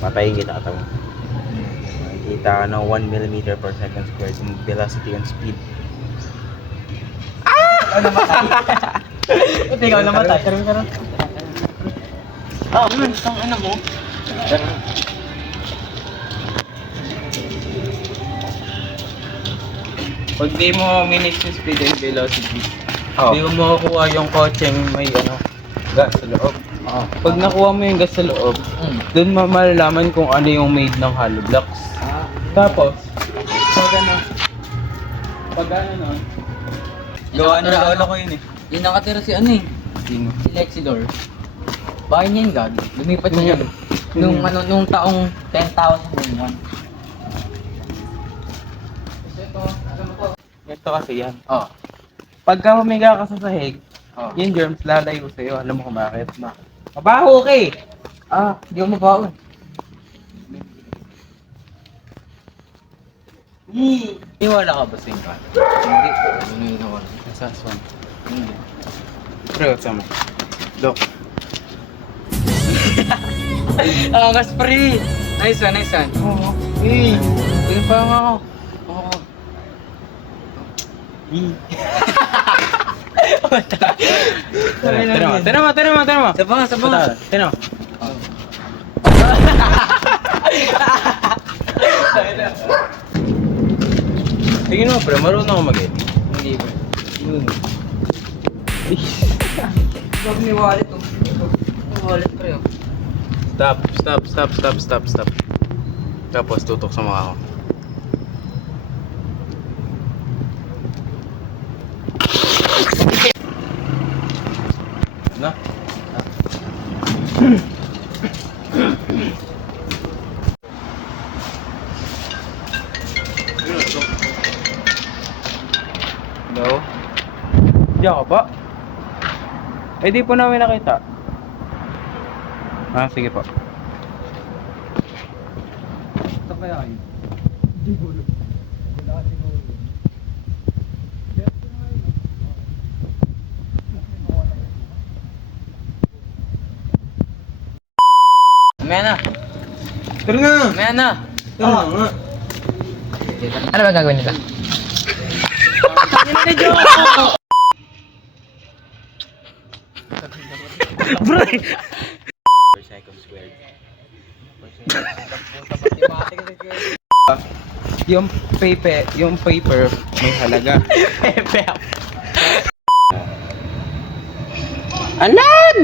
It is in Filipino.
Patayin kita ata mo. Makikita ka ng 1 millimeter per second squared yung velocity and speed. Ito ikaw namatay. Karoon. Ang ano mo? Pag di mo minix yung speed and velocity, di mo makukuha yung kotseng may gas sa loob. Pag nakuha mo yung gas sa loob, doon malalaman kung ano yung made ng hollow blocks. Tapos, pag ano nun, gawa na lalo ko yun eh. Yung nakatira si ano eh, Sino? si Lexidor. Bahay niya yung gag. Lumipat siya nung taong 10,001. Ito kasi yan. Oh. Pagka humiga ka sa sahig, Oh. yung germs lalayo sa'yo. Alam mo kung bakit? Mabaho ka eh! Hindi ko mabaon. Iwala ka ba sa inyo? Hindi. Ano yun naman? Sa aswan. Hindi. Pero, sama. Dok. Gaspari! Nice one. Oo. Pili pa nga ako. Oo. Tira mo. Sabang. Tira mo. Tingin mo, pre, marunong ako mag-edit. Hindi ba? Huwag may wallet oh. May wallet pre oh. Stop. Tapos tutok sa mukha ko. Na? Hello? Diyan ka ba? Eh di po namin nakita. Sige po. Ito kaya yun? Siguro. Wala siguro. Mamaya na. Tara nga! Mamaya na. Tara nga! Ano ba gagawin nila? Per second squared. Yung paper may halaga. Alan!